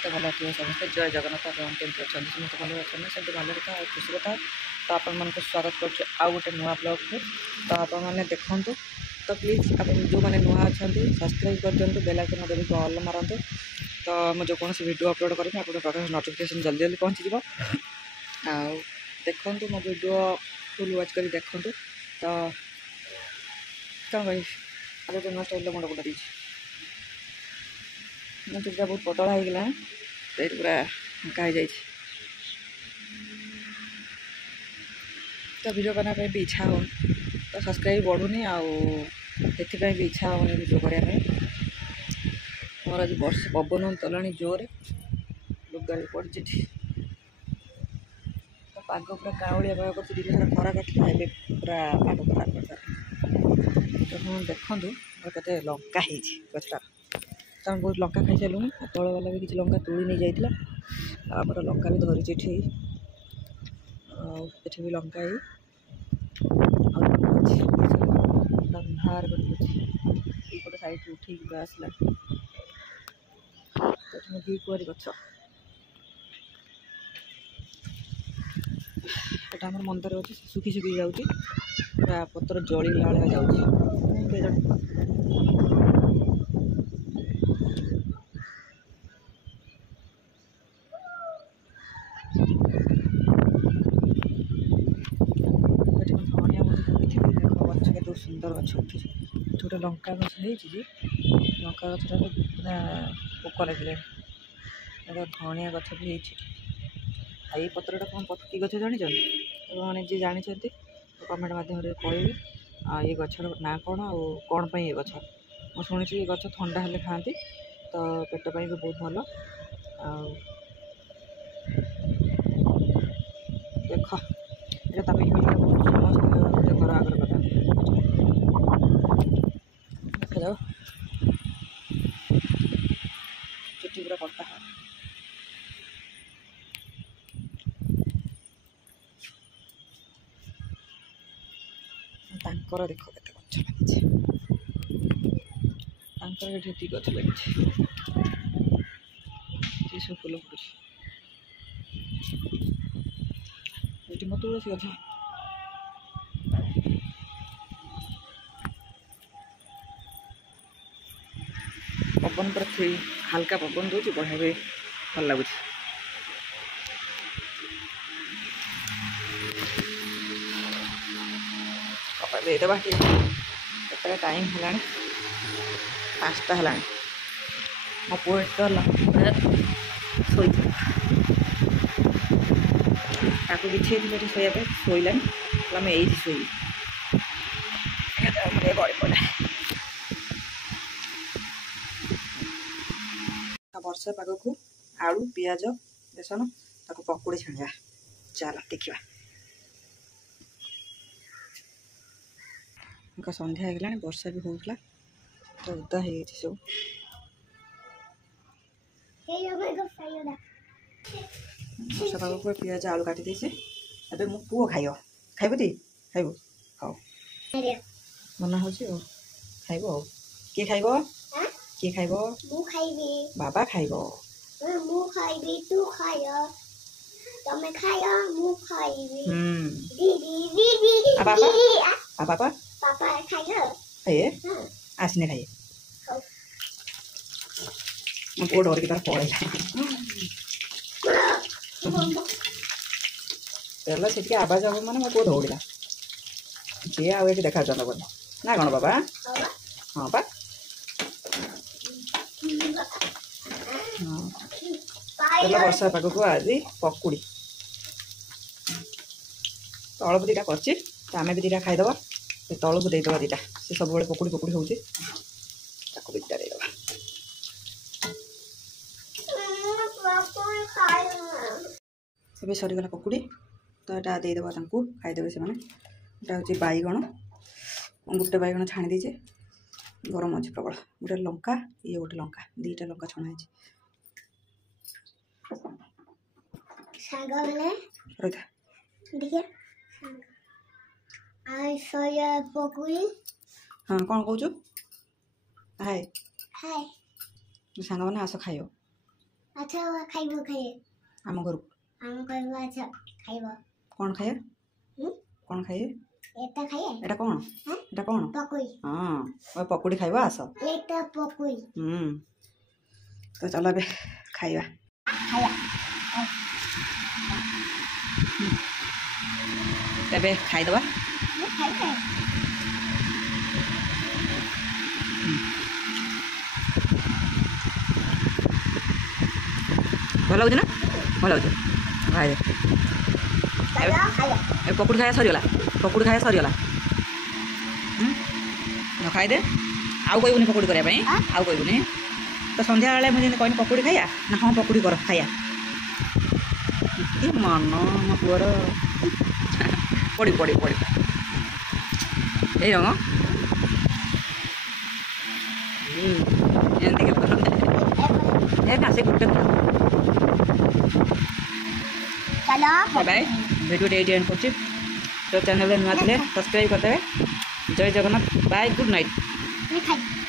समस्ते भल थे समस्ते जय जगन्नाथ आप केमती अच्छा समस्त भल अच्छे से भल कथा और खुशी कथा तो आप स्वागत कर आउ गोटे नुआ ब्लॉग को तो आप देखूँ तो प्लीज आप जो मैंने नुआ अच्छा सब्सक्राइब कर दिखाँ बेल आइकन भी ऑल मारतु तो मुझे कौन वीडियो अपलोड करें आप नोटिफिकेशन जल्दी जल्दी पहुँची आ देखूँ मो वीडियो फुल वाच कर देखूँ तो क्या कह आज तो नष्ट मुंड गुटा दी चुटा बहुत पतला हो गला तो पूरा फाँका हो जाए तो वीडियो करने भी इच्छा हो तो सब्सक्राइब बढ़ुनी आए भी इच्छा होनी वीडियो करने मोर आज वर्ष पवन तला जोर लुगा पड़ी तो पाग पूरा काउलिया पाग कर दिन सारा खरा काटला पूरा पाग खराब कर तो हाँ देखूँ के लंका गछटा तो बहुत लंका खाई सारूँ तल वाला भी किसी लंका तुली नहीं जाता आमर लंका भी धरी भी लंका बाहर कर साइड उठी आसला घी कुआरी गछ एटा आम मंदिर अच्छे सुखी सुखी जाऊँगी पूरा पतर जलिला भाया जाऊँगी गछ सुंदर गछ उठी गोटे लंका गछ लंका गछटा पूरा पोक लगे धनिया गछ भी ये पत्रटा कौन कि गछ जानी मैंने जी जानते कमेंट मध्यम कह ये गछर ना कौन आ कौन पर ये गछ मुझे शुणी ये गछ ठंडा हेल्ले खाती तो पेट भी बहुत भल देख ये तमिल समस्त घर आगर कथा देखा चुटी पूरा कटा है तांकर देख के गच लगे ये गच लगे सब फूल फुटे ये मो तुलसी गछ पवन पर हल्का पवन दूसरी बढ़िया भी भल लगुच देदेबा के टाइम है 5टा है मो पुआ बिछे शोया शोला मैं ये शोई गड़ी पड़ा वर्षा पाग को आलू पियाज बेसन ताको पकुड़ी छाणिया चल देखा संध्या हो गला वर्षा भी होता तो उदा हो सब वर्षा पाग को पियाज आलू काटी देছে अब मो पुओ खाइब खाइब टी खाइब हाँ मना हो खाइब किए खाइब किए खाइब बाबा खाइब मु खाइबी तू खाइयो तमे खाइयो मु खाइबी दीदी दीदी आ पापा पापा खाइयो खाइए आसने खाइए मो पुओ डर की तरह पड़ेगा से आवाज हम मैंने मो पुओ दौड़ा सी आगे देखा बोले ना कौन बाबा हाँ बा हाँ वर्षा पाग को आज पकुड़ी तलू दीटा कर आम भी दीटा खाईदे तलू को देदेबा दीटा से सब पकुड़ी पकुड़ी हो दीटा देदेबा सब सरीगला पकुड़ी तो यहाँ देदेबा खाईदे से यहाँ हूँ बैगण गोटे बैगण छाणी देचे गरम अच्छे प्रबल गोटे लंका ये गोटे लंका 2टा लंका छणा हाँ कौन कौच हाय हाय सांग मैंने आस खाइब अच्छा खाइबो खाइए आम घर हम कहबो अच्छा खाइबो कौन खाए हम्म कौन खाए एटा खाइए एटा कौन हां एटा कौन पकोई हाँ और पकोड़ी खाइबा आस एटा पकोई तो चलो बे खाइबा खाइया तबे खाइदबा खाइए भल लाଗୁଛି ନା ଭଲ ଲାଗୁଛି ଖାଇଦେ चलो खाइए ଏ ପକୁଡ଼ି ଖାଇବା ସରିଗଲା ପକୁଡ଼ି ଖାଇବା ସରିଗଲା ଖାଇଦେ ଆଉ କହିବୁନି ପକୁଡ଼ି କରିବା ପାଇଁ ଆଉ କହିବୁନି ତ ସନ୍ଧ୍ୟାବେଳେ ମୁଁ ଯେମିତି କହିନି ପକୁଡ଼ି ଖାଇବା ନା ହଁ ପକୁଡ଼ି କର ଖାଇବା କି ମନ ମୋ ପୁଅର ପଡ଼ି ପଡ଼ି ପଡ଼ି ଏଇ ରଙ୍ଗ ଏମିତି ଏ ନା ସେ ଗୋଟେ चलो बाय वीडियो एंड एंड करछि तो चैनल नुआ थे सब्सक्राइब करदे जय जगन्नाथ बाय गुड नाइट खाइए